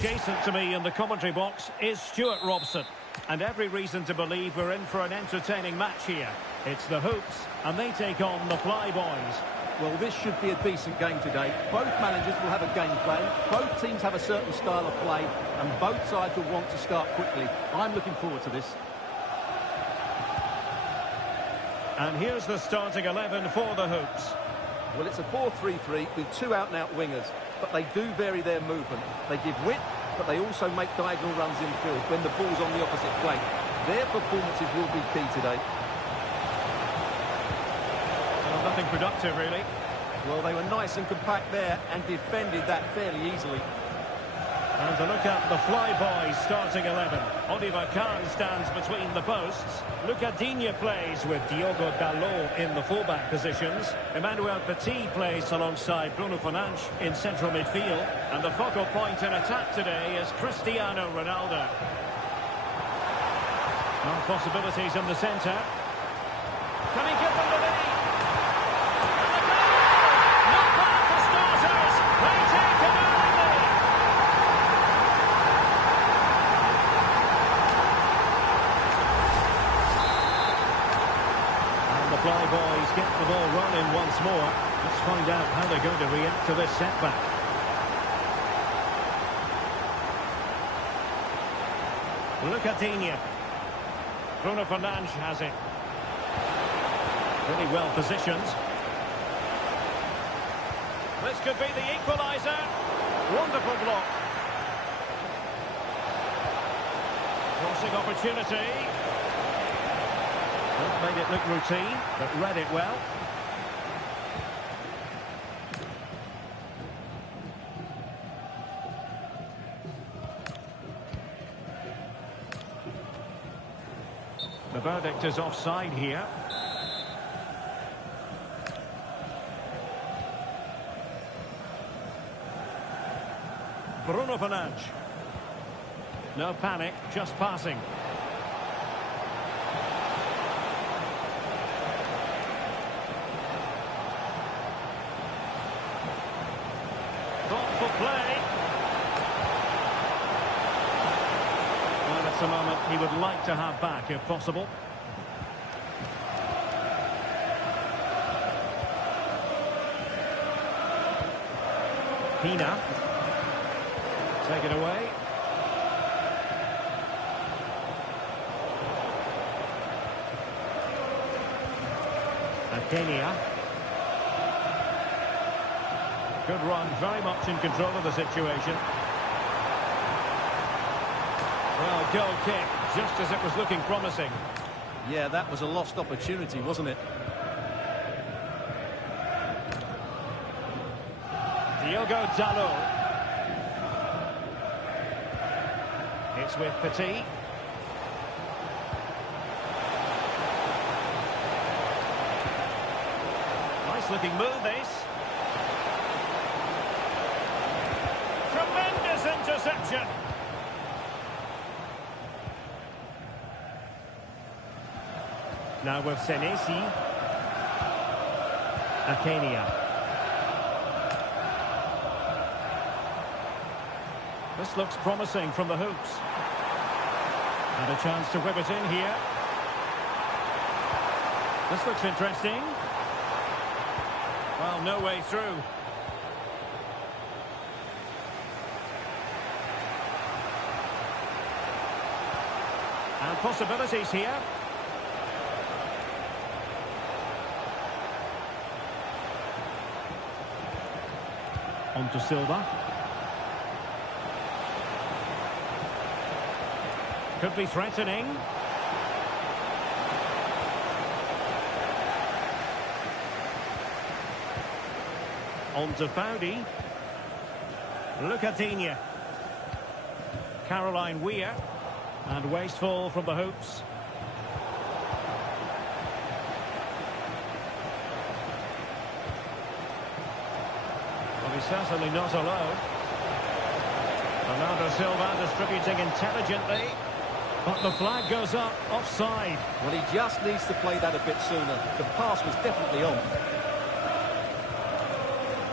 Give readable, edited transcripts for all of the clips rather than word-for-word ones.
Adjacent to me in the commentary box is Stuart Robson. And every reason to believe we're in for an entertaining match here. It's the Hoops, and they take on the Flyboys. Well, this should be a decent game today. Both managers will have a game plan. Both teams have a certain style of play, and both sides will want to start quickly. I'm looking forward to this. And here's the starting 11 for the Hoops. Well, it's a 4-3-3 with two out-and-out wingers, but they do vary their movement. They give width, but they also make diagonal runs infield when the ball's on the opposite flank. Their performances will be key today. Well, nothing productive, really. Well, they were nice and compact there and defended that fairly easily. And to look at the Flyboys starting 11. Oliver Kahn stands between the posts. Lucas Digne plays with Diogo Dalot in the fullback positions. Emmanuel Petit plays alongside Bruno Fernandes in central midfield. And the focal point in attack today is Cristiano Ronaldo. More possibilities in the centre. Can he give them the lead? And the goal! Not bad for starters. They take an early lead. And the Flyboys get the ball running once more. Let's find out how they're going to react to this setback. Lucas Digne. Bruno Fernandes has it. Really well positioned. This could be the equaliser. Wonderful block. Crossing opportunity. Well, made it look routine, but read it well. The verdict is offside here. Bruno Fernandes. No panic, just passing. Thoughtful play. Well, it's a moment he would like to have back if possible. Pina. Take it away. Kenya. Good run, very much in control of the situation. Well, goal kick, just as it was looking promising. Yeah, that was a lost opportunity, wasn't it? Diogo Dalot. It's with Petit. Nice looking move, this. Tremendous interception. Now with Senesi. Akenia. This looks promising from the Hoops. And a chance to whip it in here. This looks interesting. Well, no way through. And possibilities here. On to Silva. Could be threatening. On to Foudy. Lucas Digne. Caroline Weir. And wasteful from the Hoops. Well, he's certainly not alone. Bernardo Silva distributing intelligently. But the flag goes up, offside. Well, he just needs to play that a bit sooner. The pass was definitely on.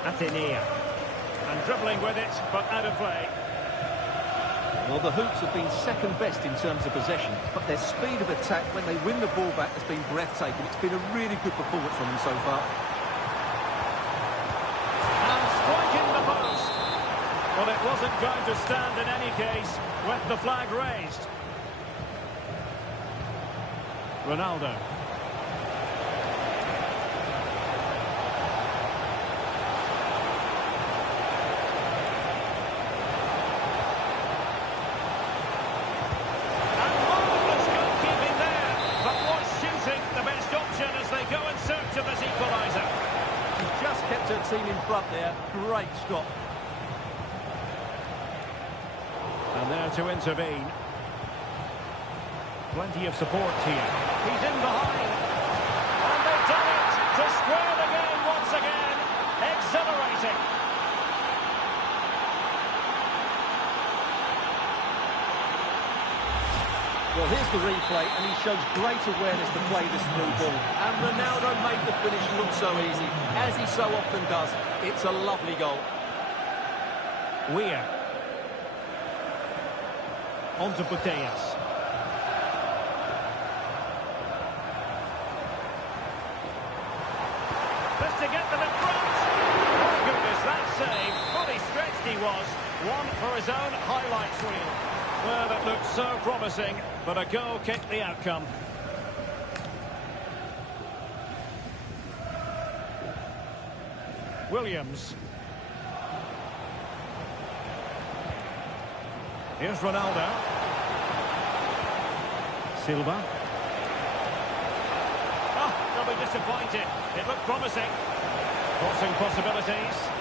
Atenea. And dribbling with it, but out of play. Well, the Hoops have been second best in terms of possession, but their speed of attack when they win the ball back has been breathtaking. It's been a really good performance from them so far. And striking the post. Well, it wasn't going to stand in any case with the flag raised. Ronaldo. Team in front there, great stop. And there to intervene. Plenty of support here. He's in behind. And they've done it to square the game once again. Exhilarating. Well, here's the replay, and he shows great awareness to play this through ball. And Ronaldo made the finish look so easy, as he so often does. It's a lovely goal. Weir. On to Putellas. Just to get them in front. Oh, goodness, that save. Fully stretched he was. One for his own highlights reel. Well, it looked so promising, but a goal kicked the outcome. Williams. Here's Ronaldo. Silva. Oh, they'll be disappointed. It looked promising. Crossing possibilities.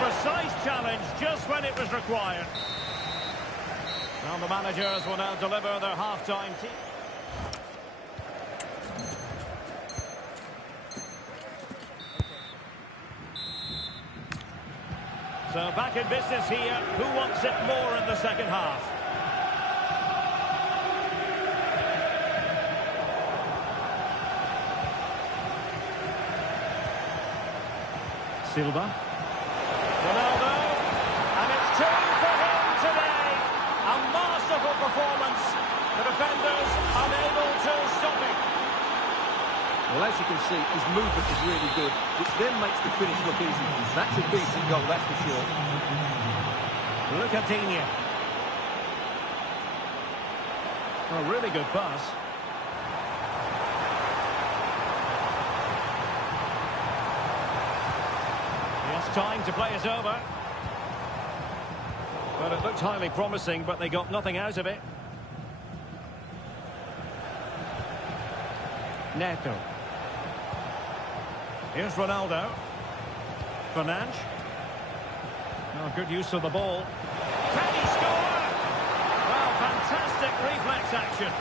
Precise challenge just when it was required. Now the managers will now deliver their half-time team. So back in business here. Who wants it more in the second half? Silva. Ronaldo, and it's two for him today. A masterful performance. The defenders unable to stop him. Well, as you can see, his movement is really good, which then makes the finish look easy. That's a decent goal, that's for sure. Look at Digne. A really good pass. Time to play is over. Well, it looked highly promising, but they got nothing out of it. Neto. Here's Ronaldo. Fernandes. Oh, good use of the ball. Can he score? Well, fantastic reflex action.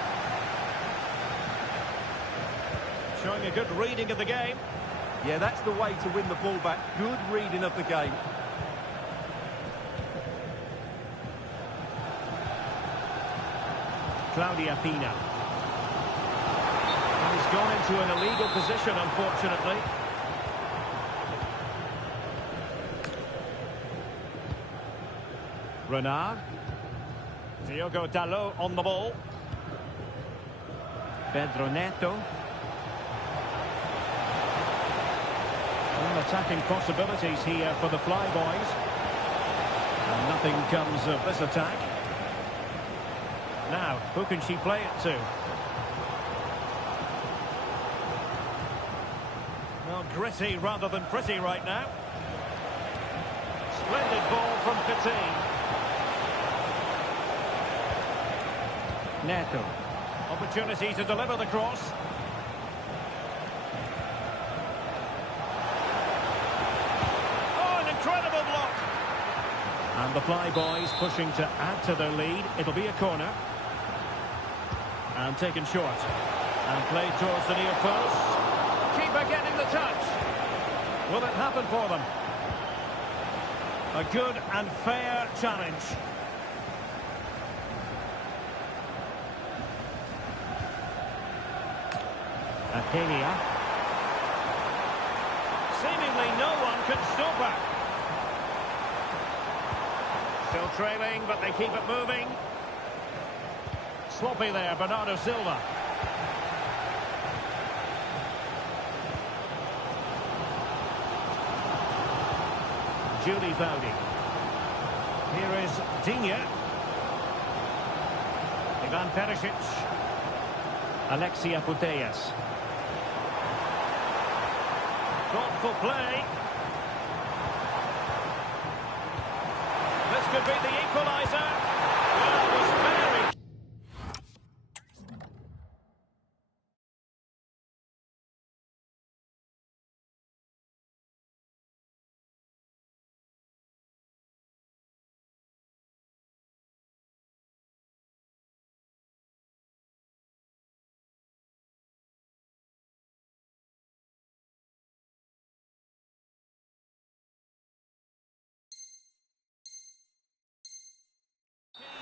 Showing a good reading of the game. Yeah, that's the way to win the ball back. Good reading of the game. Claudia Pina. And he's gone into an illegal position, unfortunately. Renard. Diogo Dalot on the ball. Pedro Neto. Attacking possibilities here for the Flyboys. And nothing comes of this attack. Now, who can she play it to? Well, gritty rather than pretty right now. Splendid ball from Petit. Neto. Opportunity to deliver the cross. And the Flyboys pushing to add to their lead. It'll be a corner. And taken short. And played towards the near post. Keeper getting the touch. Will it happen for them? A good and fair challenge. Athenia. Seemingly no one can stop her. Still trailing, but they keep it moving. Sloppy there, Bernardo Silva. Julie Vaudi. Here is Digne. Ivan Perisic. Alexia Putellas. Thoughtful play. This could be the equaliser. Well, it was very...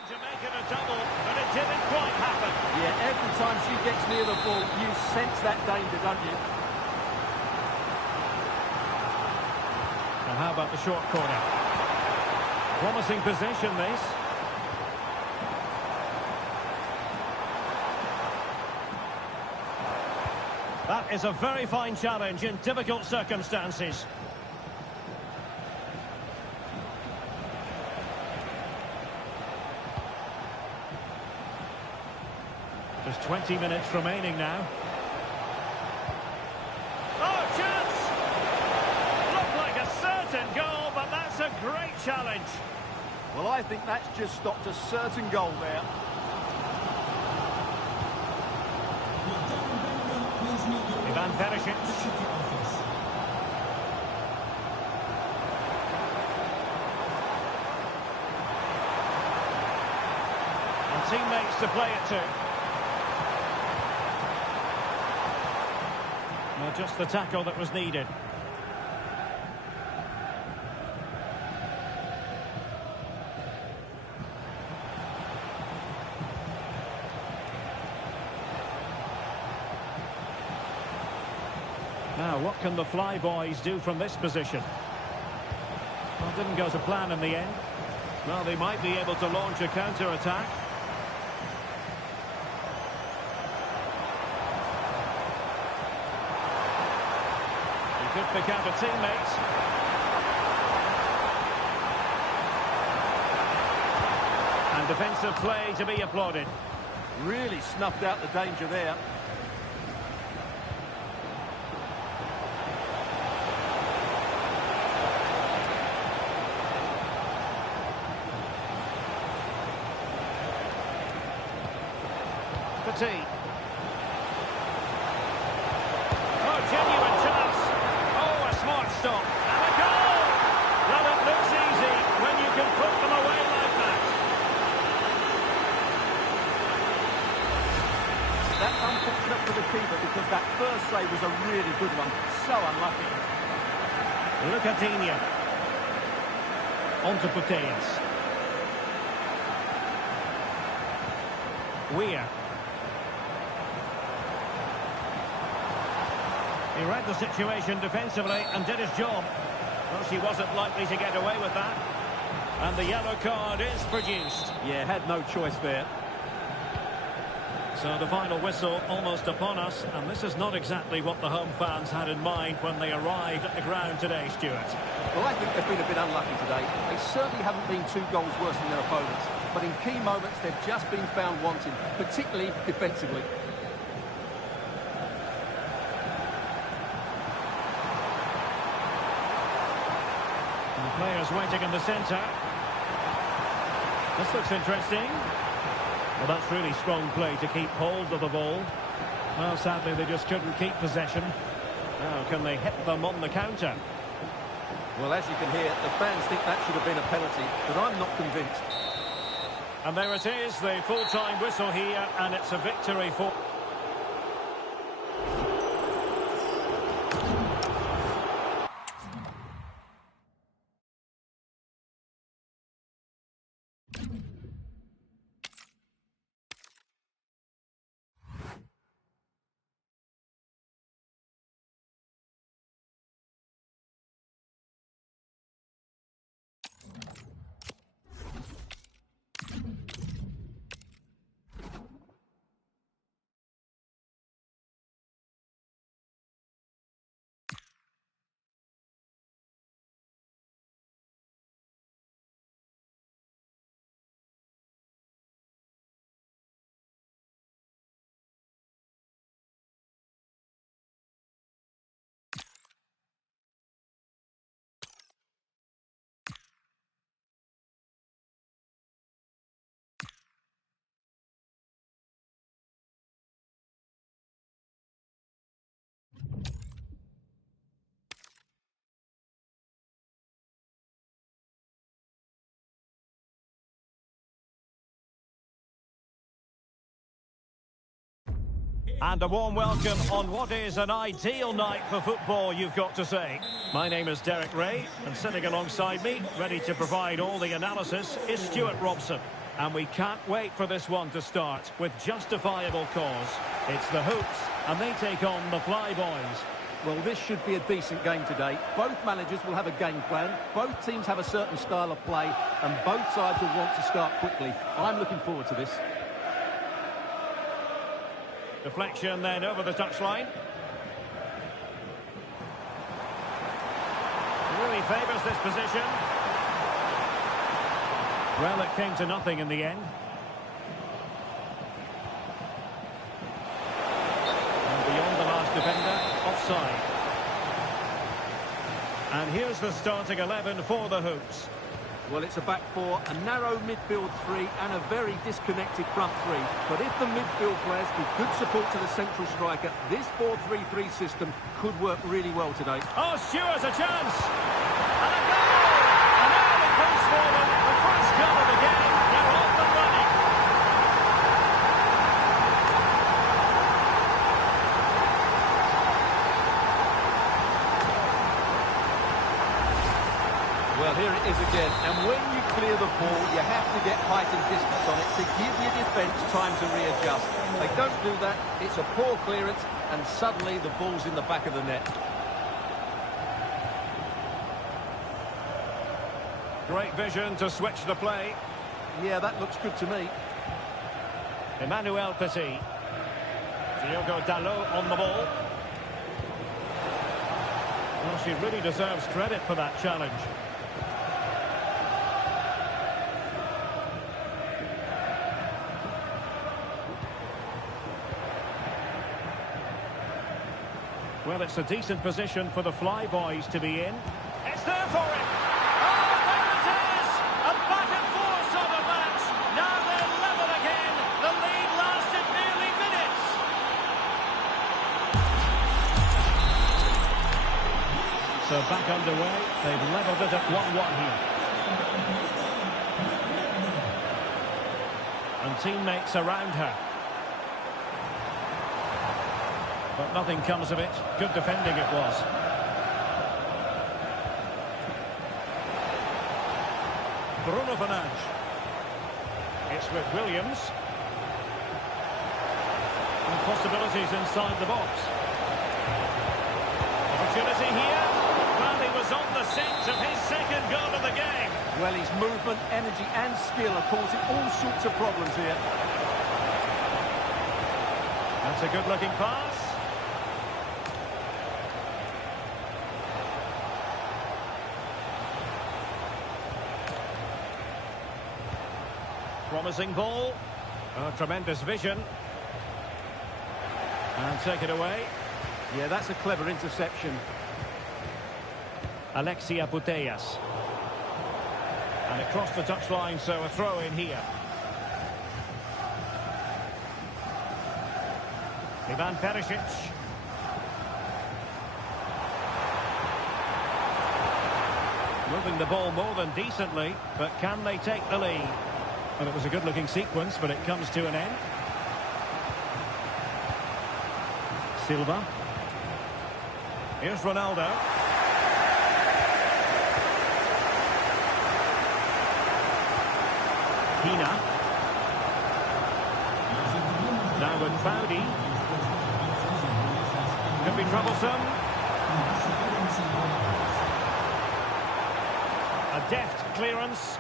to make it a double, but it didn't quite happen. Yeah, every time she gets near the ball, you sense that danger, don't you? And how about the short corner? Promising possession, this. That is a very fine challenge in difficult circumstances. Just 20 minutes remaining now. Oh, chance! Looked like a certain goal, but that's a great challenge. Well, I think that's just stopped a certain goal there. Ivan Perisic. And teammates to play it to. Well, just the tackle that was needed. Now, what can the Flyboys do from this position? Well, it didn't go to plan in the end. Well, they might be able to launch a counter-attack. He could pick out a teammate. And defensive play to be applauded. Really snuffed out the danger there. Petit. Oh, genuine chance. Oh, a smart stop. And a goal! Well, it looks easy when you can put them away like that. That's unfortunate for the keeper because that first save was a really good one. So unlucky. Look at Digne. On to Putellas. Weir. He read the situation defensively and did his job. Well, she wasn't likely to get away with that. And the yellow card is produced. Yeah, had no choice there. So the final whistle almost upon us, and this is not exactly what the home fans had in mind when they arrived at the ground today, Stuart. Well, I think they've been a bit unlucky today. They certainly haven't been 2 goals worse than their opponents, but in key moments they've just been found wanting, particularly defensively. And the players waiting in the centre. This looks interesting. Well, that's really strong play to keep hold of the ball. Well, sadly, they just couldn't keep possession. Now, can they hit them on the counter? Well, as you can hear, the fans think that should have been a penalty, but I'm not convinced. And there it is, the full-time whistle here, and it's a victory for... And a warm welcome on what is an ideal night for football, you've got to say. My name is Derek Ray, and sitting alongside me, ready to provide all the analysis, is Stuart Robson. And we can't wait for this one to start with justifiable cause. It's the Hoops, and they take on the Flyboys. Well, this should be a decent game today. Both managers will have a game plan. Both teams have a certain style of play, and both sides will want to start quickly. I'm looking forward to this. Deflection then over the touchline. Really favours this position. Well, it came to nothing in the end. And beyond the last defender, offside. And here's the starting 11 for the Hoops. Well, it's a back four, a narrow midfield three, and a very disconnected front three. But if the midfield players give good support to the central striker, this 4-3-3 system could work really well today. Oh, Stewart's a chance! And a goal! An early boost for them. The first goal of the game. They're off and running. Well, here it is again, and when you clear the ball, you have to get height and distance on it to give your defence time to readjust. They don't do that, it's a poor clearance, and suddenly the ball's in the back of the net. Great vision to switch the play. Yeah, that looks good to me. Emmanuel Petit. Diogo Dalot on the ball. Well, she really deserves credit for that challenge. Well, it's a decent position for the Flyboys to be in. It's there for him! Oh, there it is! A back and forth sort of match. Now they're level again. The lead lasted nearly minutes. So back underway. They've levelled it at 1-1 here. And teammates around her. But nothing comes of it. Good defending it was. Bruno Fernandes. It's with Williams. And possibilities inside the box. Opportunity here. Well, he was on the scent of his second goal of the game. Well, his movement, energy and skill are causing all sorts of problems here. That's a good-looking pass. Promising ball. Oh, tremendous vision. And take it away. Yeah, that's a clever interception. Alexia Putellas. And it crossed the touchline, so a throw in here. Ivan Perisic. Moving the ball more than decently, but can they take the lead? Well, it was a good-looking sequence, but it comes to an end. Silva. Here's Ronaldo. Pina. Now with Bowdy. Could be troublesome. A deft clearance.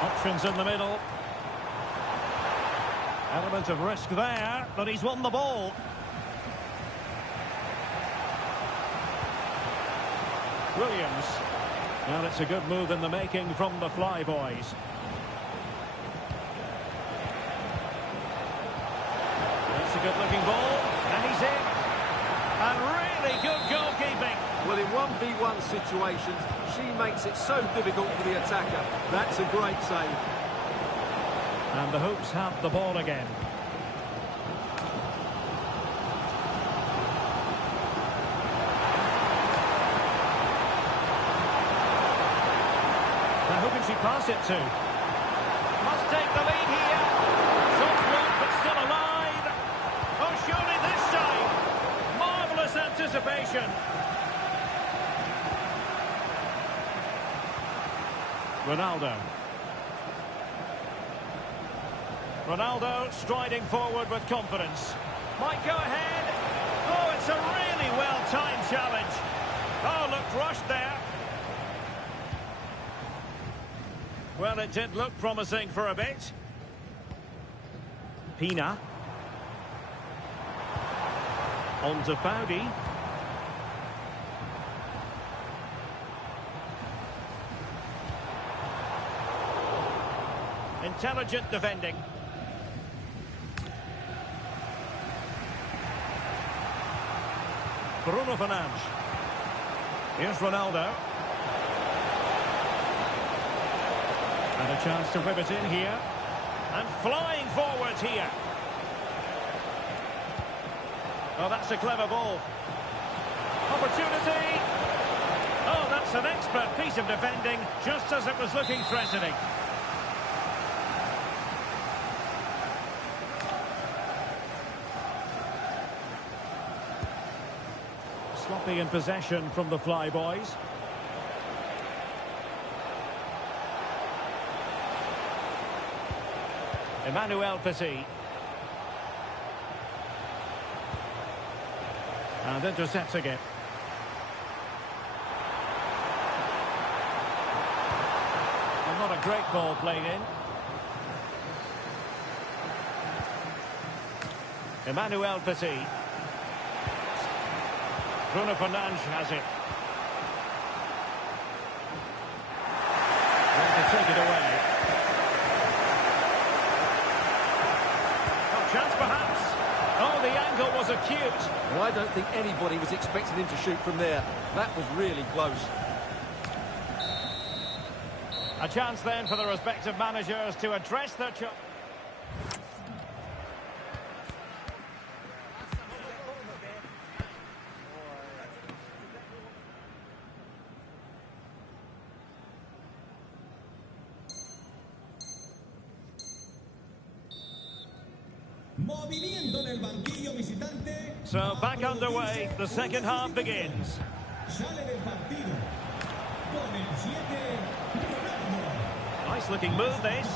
Options in the middle. Element of risk there, but he's won the ball. Williams. Well, it's a good move in the making from the Flyboys. That's a good-looking ball, and he's in. And really good goalkeeping. Well, in 1v1 situations, she makes it so difficult for the attacker. That's a great save. And the Hoops have the ball again. pass it to? Must take the lead here. Shot blocked, but still alive. Oh, surely this time. Marvellous anticipation. Ronaldo. Ronaldo striding forward with confidence. Might go ahead. Oh, it's a really well-timed challenge. Oh, looked rushed there. Well, it did look promising for a bit. Pina. On to Foudy. Intelligent defending. Bruno Fernandes. Here's Ronaldo. And a chance to whip it in here. And flying forwards here. Oh, that's a clever ball. Opportunity. Oh, that's an expert piece of defending, just as it was looking threatening. Sloppy in possession from the Flyboys. Emmanuel Petit. And intercepts again. And not a great ball played in. Emmanuel Petit. Bruno Fernandes has it. Going to take it away. Oh, chance perhaps. Oh, the angle was acute. Well, I don't think anybody was expecting him to shoot from there. That was really close. A chance then for the respective managers to address their... So back underway, the second half begins. Nice looking move this.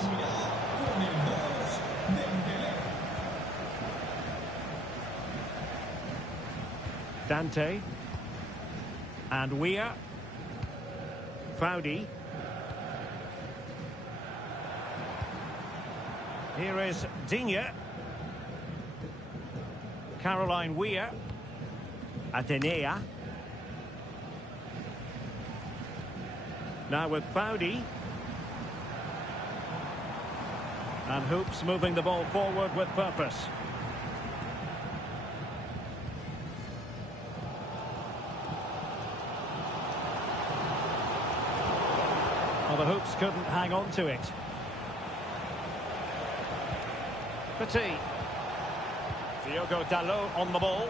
Dante. And Weir. Foudy. Here is Digne. Caroline Weir. Atenea. Now with Foudy. And Hoops moving the ball forward with purpose. Well, the Hoops couldn't hang on to it. Petit. Diogo Dalot on the ball.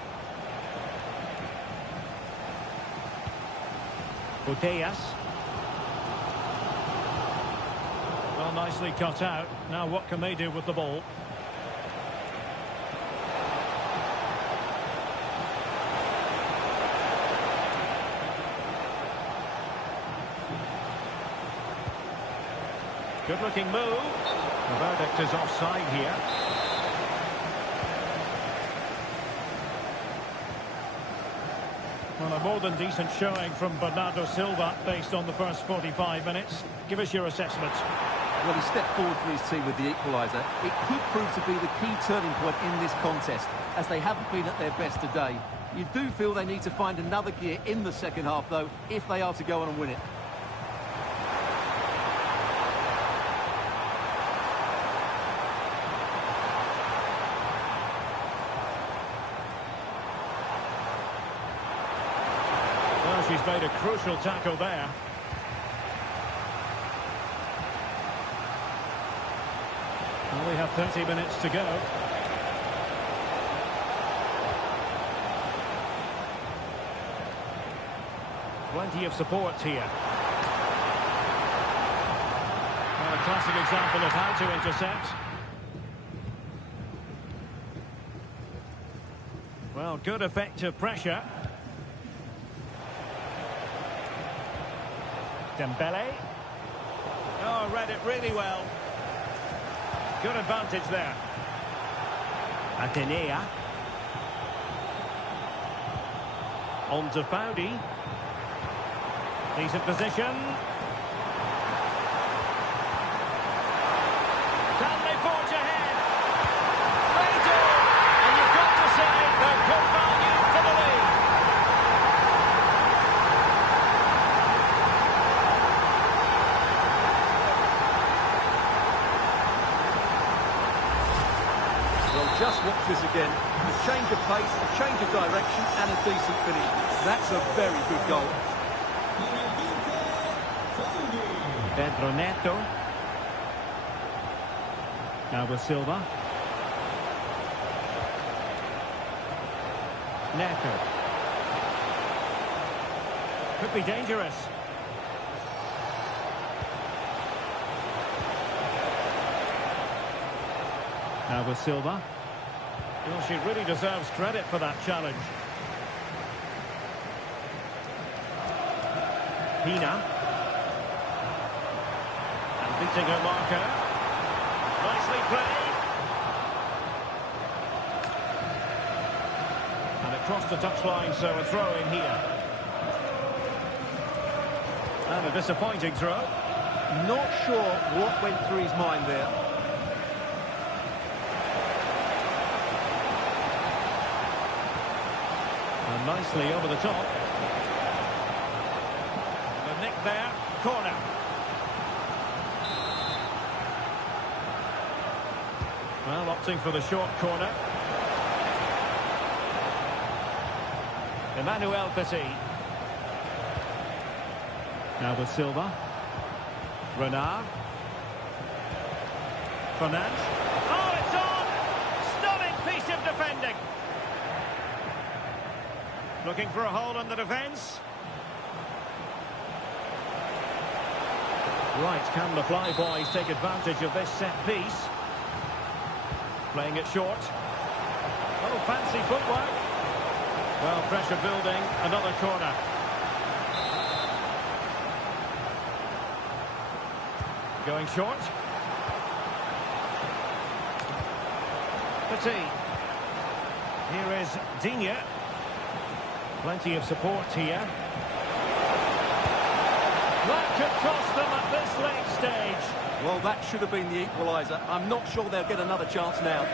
Putellas. Well, nicely cut out. Now what can they do with the ball? Good looking move. The verdict is offside here. Well, a more than decent showing from Bernardo Silva based on the first 45 minutes. Give us your assessment. Well, he stepped forward for his team with the equaliser. It could prove to be the key turning point in this contest, as they haven't been at their best today. You do feel they need to find another gear in the second half, though, if they are to go on and win it. Well, she's made a crucial tackle there. Well, we have 30 minutes to go. Plenty of support here. classic example of how to intercept. Well, good effective pressure. Dembele. Oh, read it really well. Good advantage there. Atenea. On to Foudy. Decent position. Can they forge ahead? They do! And you've got to say they're good value for the lead. Well, just watch this again. A change of pace, a change of direction, and a decent finish. That's a very good goal. Pedro Neto. Now with Silva. Neto. Could be dangerous. Now with Silva. Well, she really deserves credit for that challenge. Pina. And beating her marker. Nicely played. And across the touchline, so a throw in here. And a disappointing throw. Not sure what went through his mind there. And nicely over the top. And a nick there. Corner. Well, opting for the short corner. Emmanuel Petit. Now with Silva. Renard. Fernandes. Oh, it's on! Stunning piece of defending. Looking for a hole in the defence. Right, can the Flyboys take advantage of this set piece? Playing it short. Oh, fancy footwork. Well, pressure building. Another corner. Going short. Petit. Here is Digne. Plenty of support here. That could cost them at this late stage. Well, that should have been the equaliser. I'm not sure they'll get another chance now.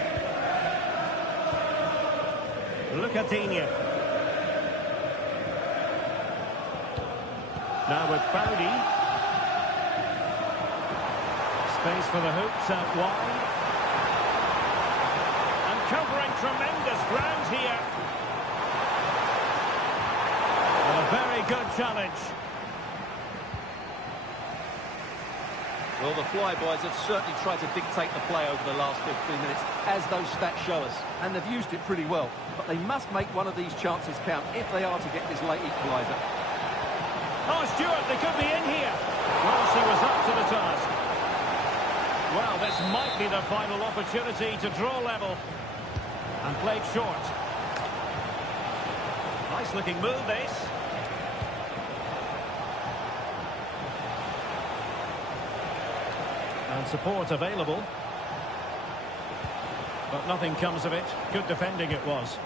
Look at Digne. Now with Foudy. Space for the hoops out wide. And covering tremendous ground here. And a very good challenge. Well, the Flyboys have certainly tried to dictate the play over the last 15 minutes, as those stats show us. And they've used it pretty well. But they must make one of these chances count if they are to get this late equaliser. Oh, Stewart, they could be in here. Well, she was up to the task. Well, this might be the final opportunity to draw level. And played short. Nice looking move, this. And support available. But nothing comes of it. Good defending it was.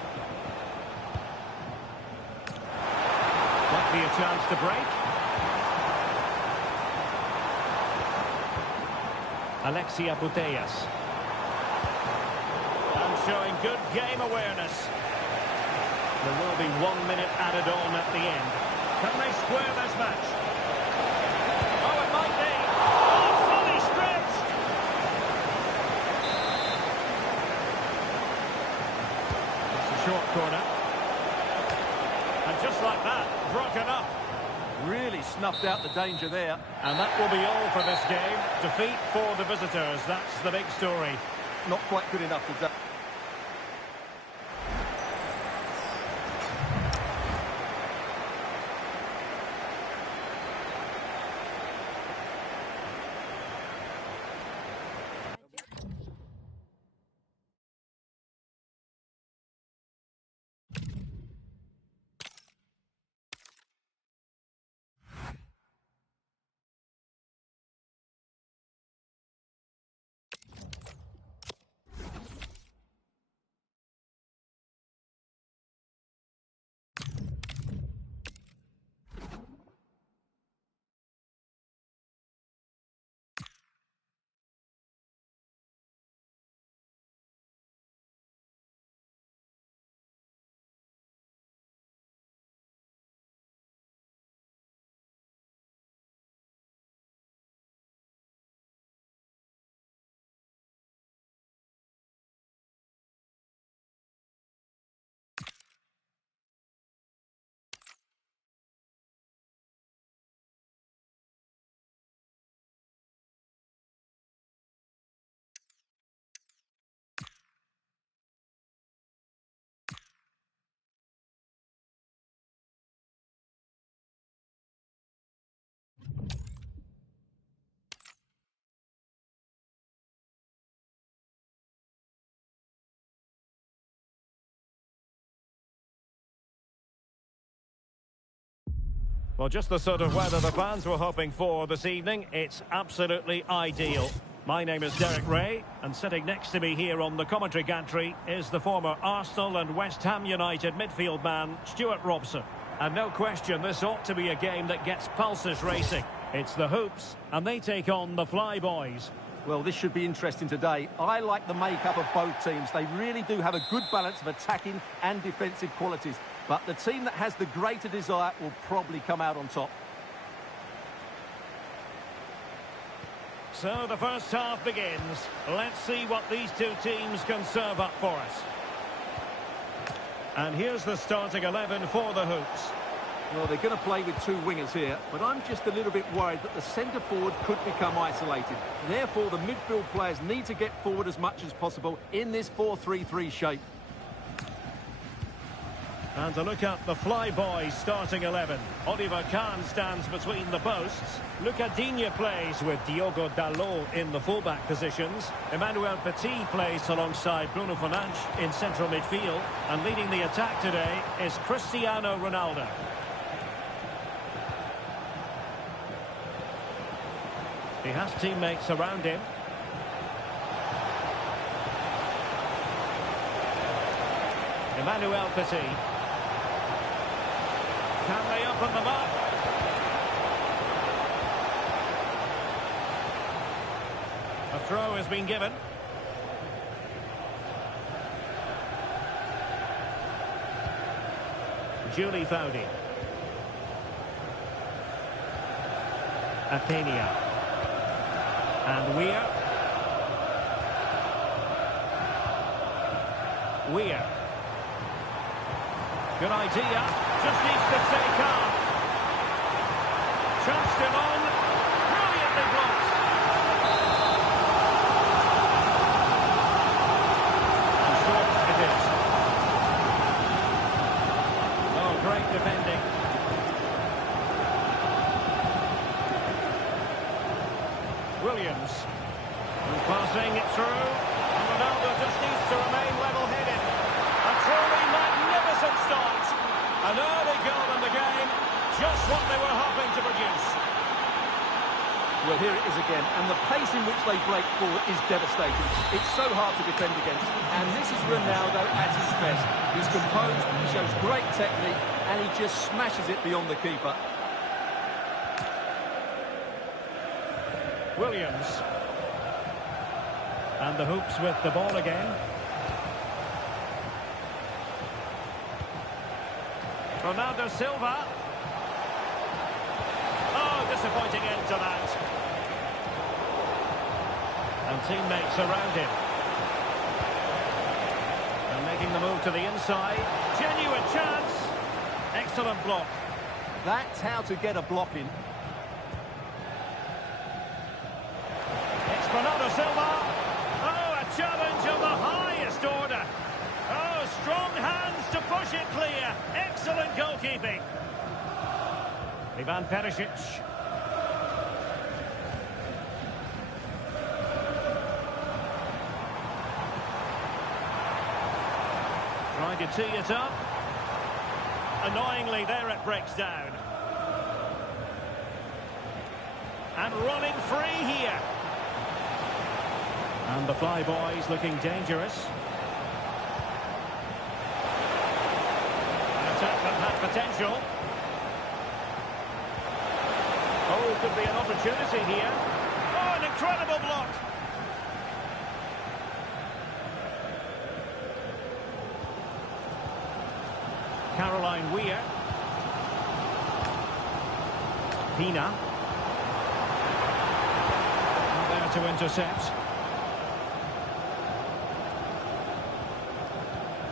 Might be a chance to break. Alexia Putellas. And showing good game awareness. There will be 1 minute added on at the end. Can they square this match? Oh, it might be. Oh, fully stretched. It's a short corner. And just like that, broken up. Really snuffed out the danger there. And that will be all for this game. Defeat for the visitors. That's the big story. Not quite good enough today. Well, just the sort of weather the fans were hoping for this evening. It's absolutely ideal. My name is Derek Ray, and sitting next to me here on the commentary gantry is the former Arsenal and West Ham United midfield man, Stuart Robson. And no question, this ought to be a game that gets pulses racing. It's the Hoops, and they take on the Flyboys. Well, this should be interesting today. I like the makeup of both teams. They really do have a good balance of attacking and defensive qualities. But the team that has the greater desire will probably come out on top. So the first half begins. Let's see what these two teams can serve up for us. And here's the starting 11 for the Hoops. Well, they're going to play with two wingers here, but I'm just a little bit worried that the centre forward could become isolated. Therefore, the midfield players need to get forward as much as possible in this 4-3-3 shape. And to look at the Flyboys starting 11. Oliver Kahn stands between the posts. Lucas Digne plays with Diogo Dalot in the fullback positions. Emmanuel Petit plays alongside Bruno Fernandes in central midfield. And leading the attack today is Cristiano Ronaldo. He has teammates around him. Emmanuel Petit. Can they open them up? A throw has been given. Julie Foudy. Athenia. And Weir. Weir. Good idea. Just needs to stay calm. Chance still on. Brilliantly blocked. And short it is. Oh, great defending. Williams. And passing it through. And Ronaldo just needs to remain level-headed. A truly magnificent start. An early goal in the game, just what they were hoping to produce. Well, here it is again, and the pace in which they break forward is devastating. It's so hard to defend against. And this is Ronaldo at his best. He's composed, he shows great technique, and he just smashes it beyond the keeper. Williams. And the Hoops with the ball again. Ronaldo Silva. Oh, disappointing end to that. And teammates around him. And making the move to the inside. Genuine chance. Excellent block. That's how to get a block in. It's Bernardo Silva. Oh, a challenge of the highest order. Oh, strong hands to push it clear. Excellent goalkeeping. Ivan Perisic. Trying to tee it up. Annoyingly, there it breaks down. And running free here. And the Flyboys looking dangerous. An attack that had potential. Oh, could be an opportunity here. Oh, an incredible block. Caroline Weir. Pina. Not there to intercept.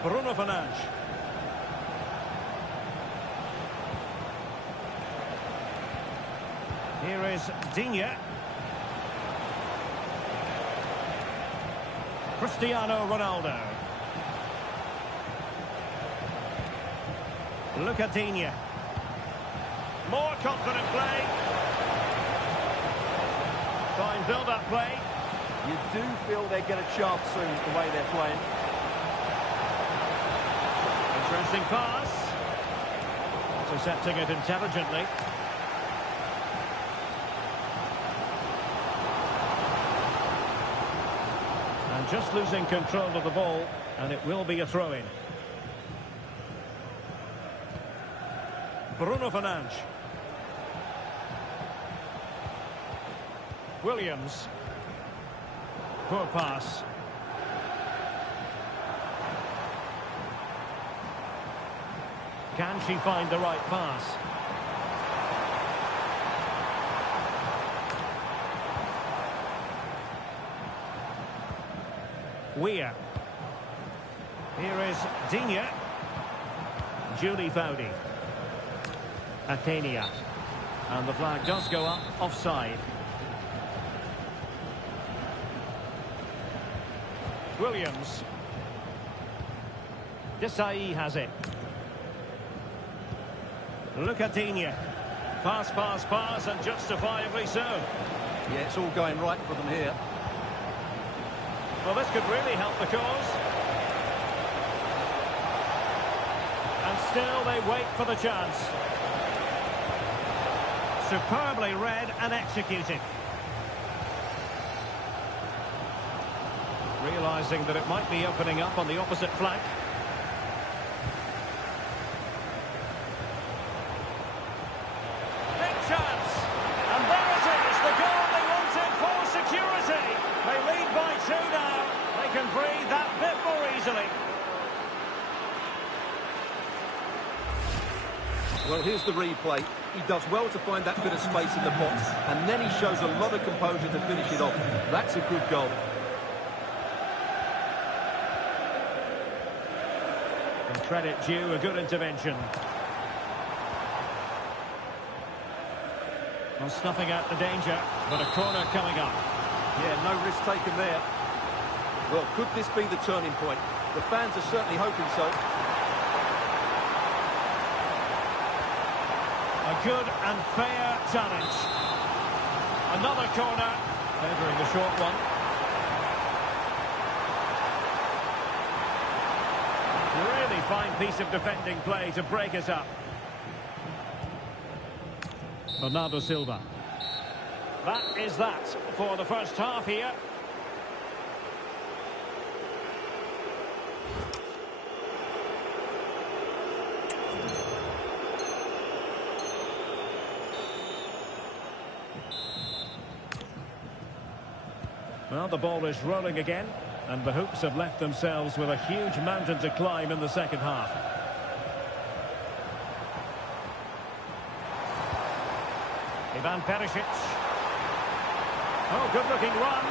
Bruno Fernandes. Here is Digne. Cristiano Ronaldo. Lucas Digne. More confident play. Fine build-up play. You do feel they get a chance soon the way they're playing. Interesting pass. Intercepting it intelligently. Just losing control of the ball, and it will be a throw-in. Bruno Fernandes. Williams. Poor pass. Can she find the right pass? Weir. Here is Digne. Julie Foudy. Atenia. And the flag does go up, offside. Williams. Desai has it. Look at Digne. Pass, pass, pass, and justifiably so. Yeah, it's all going right for them here. Well, this could really help the cause. And still they wait for the chance. Superbly read and executed. Realising that it might be opening up on the opposite flank. Big chance! And there it is, the goal they wanted for security. They lead by 2 now. They can breathe that bit more easily. Well, here's the replay. He does well to find that bit of space in the box, and then he shows a lot of composure to finish it off. That's a good goal. And credit due, a good intervention. Well, snuffing out the danger, but a corner coming up. Yeah, no risk taken there. Well, could this be the turning point? The fans are certainly hoping so. A good and fair challenge. Another corner, favouring the short one. Really fine piece of defending play to break us up. Bernardo Silva. That is that for the first half here. Well, the ball is rolling again, and the Hoops have left themselves with a huge mountain to climb in the second half. Ivan Perisic. Oh, good-looking run.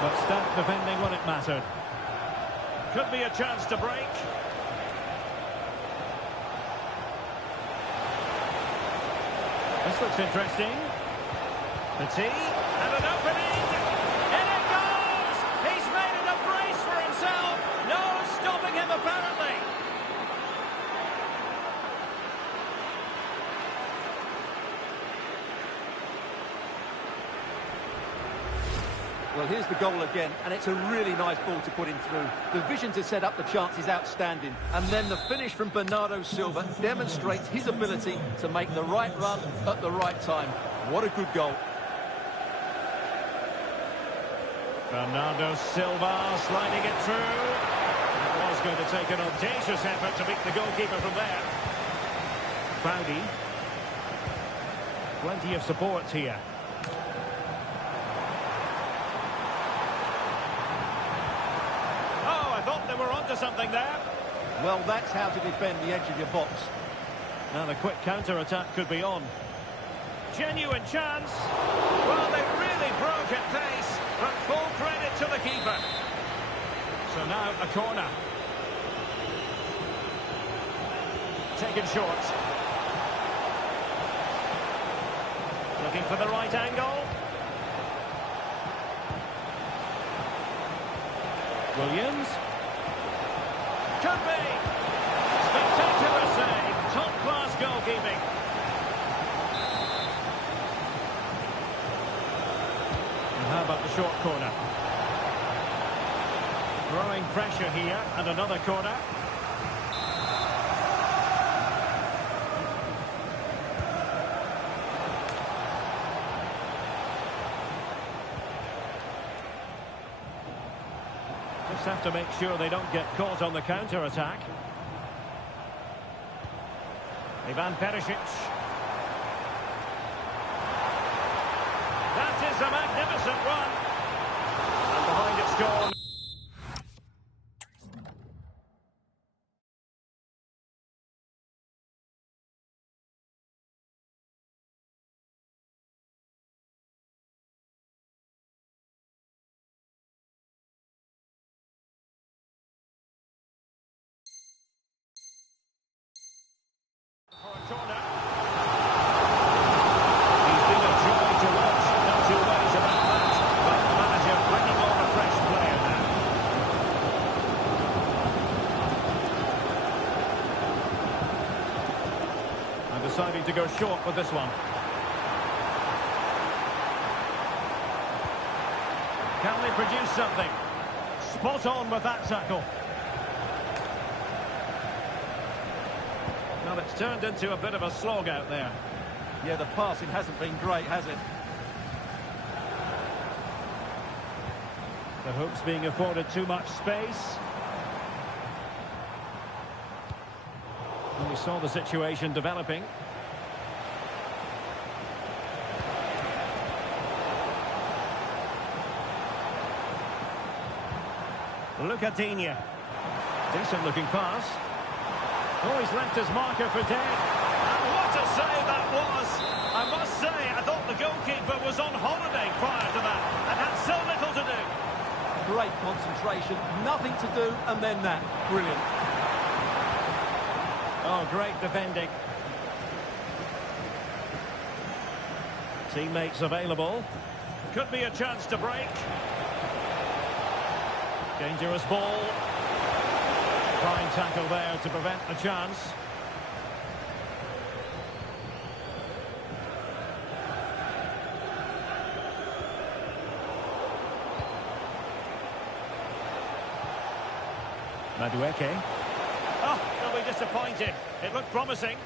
But stout defending when it mattered. Could be a chance to break. This looks interesting. Petit, and an opening. In it goes! He's made it a brace for himself. No stopping him, apparently. Well, here's the goal again, and it's a really nice ball to put him through. The vision to set up the chance is outstanding, and then the finish from Bernardo Silva demonstrates his ability to make the right run at the right time. What a good goal. Bernardo Silva sliding it through. It was going to take an audacious effort to beat the goalkeeper from there. Foudy. Plenty of support here. I thought they were onto something there. Well, that's how to defend the edge of your box. Now the quick counter-attack could be on. Genuine chance. Well, they really broke at pace, but full credit to the keeper. So now a corner. Taken short. Looking for the right angle. Williams. Could be. Spectacular save. Top-class goalkeeping. And how about the short corner? Growing pressure here, and another corner. Just have to make sure they don't get caught on the counter-attack. Ivan Perisic. That is a magnificent run. And behind it's gone. For a corner. He's been a joy to watch, no two ways about that. But the manager bringing on a fresh player now. And deciding to go short with this one. Can they produce something? Spot on with that tackle. Well, it's turned into a bit of a slog out there. Yeah, the passing hasn't been great, has it? The hooks being afforded too much space. And we saw the situation developing. Lucadinha. Decent looking pass. Oh, he's left his marker for dead. And what a save that was! I must say, I thought the goalkeeper was on holiday prior to that and had so little to do. Great concentration, nothing to do, and then that. Brilliant. Oh, great defending. Teammates available. Could be a chance to break. Dangerous ball. Fine tackle there to prevent the chance. Madueke. Oh, they'll be disappointed. It looked promising.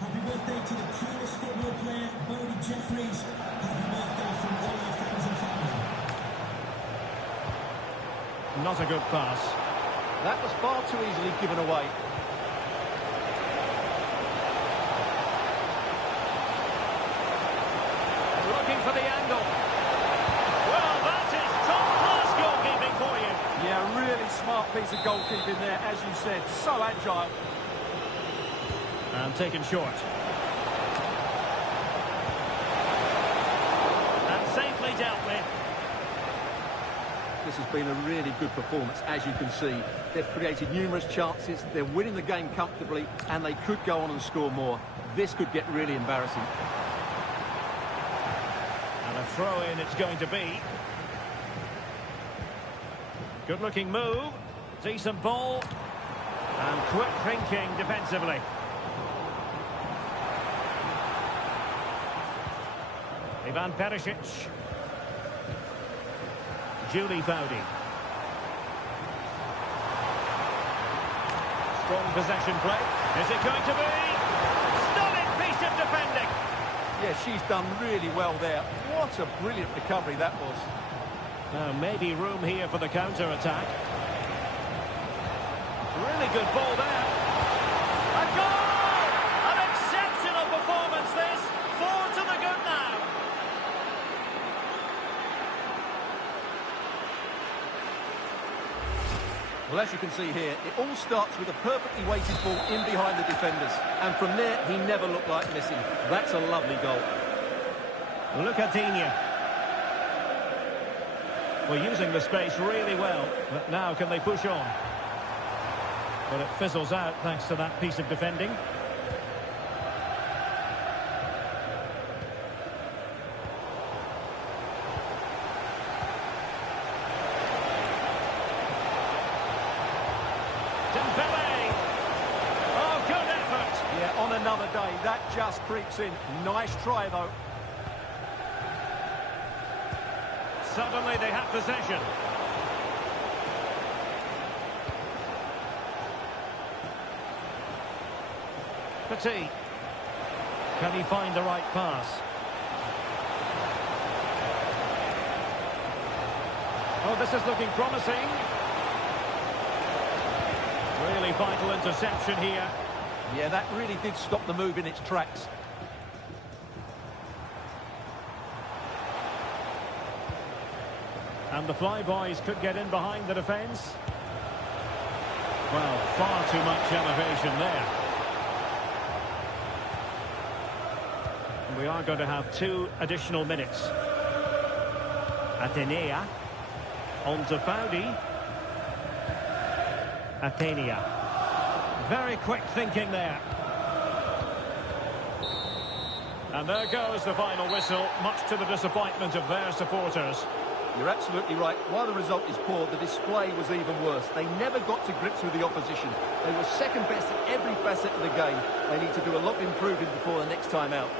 Happy birthday to the coolest football player, Bodie Jeffries. Happy birthday from all your friends and family. Not a good pass. That was far too easily given away. Looking for the angle. Well, that is top-class goalkeeping for you. Yeah, really smart piece of goalkeeping there, as you said. So agile. And taken short. And safely dealt with. This has been a really good performance, as you can see. They've created numerous chances, they're winning the game comfortably, and they could go on and score more. This could get really embarrassing. And a throw-in it's going to be. Good-looking move. Decent ball. And quick thinking defensively. Ivan Perisic. Julie Bowdy. Strong possession play. Is it going to be? Stunning piece of defending. Yeah, she's done really well there. What a brilliant recovery that was. Now maybe room here for the counter-attack. Really good ball there. A goal! An exceptional performance this. 4 to the good now. Well, as you can see here, it all starts with a perfectly weighted ball in behind the defenders. And from there, he never looked like missing. That's a lovely goal. Lucadinha. We're using the space really well, but now can they push on? But it fizzles out thanks to that piece of defending. Dembele. Oh, good effort. Yeah, on another day, that just creeps in. Nice try, though. Suddenly they have possession. Petit. Can he find the right pass? Oh, this is looking promising. Really vital interception here. Yeah, that really did stop the move in its tracks. And the Flyboys could get in behind the defence. Well, far too much elevation there. We are going to have 2 additional minutes. Atenea. On to Faudi. Atenea. Very quick thinking there. And there goes the final whistle, much to the disappointment of their supporters. You're absolutely right. While the result is poor, the display was even worse. They never got to grips with the opposition. They were second best in every facet of the game. They need to do a lot of improving before the next time out.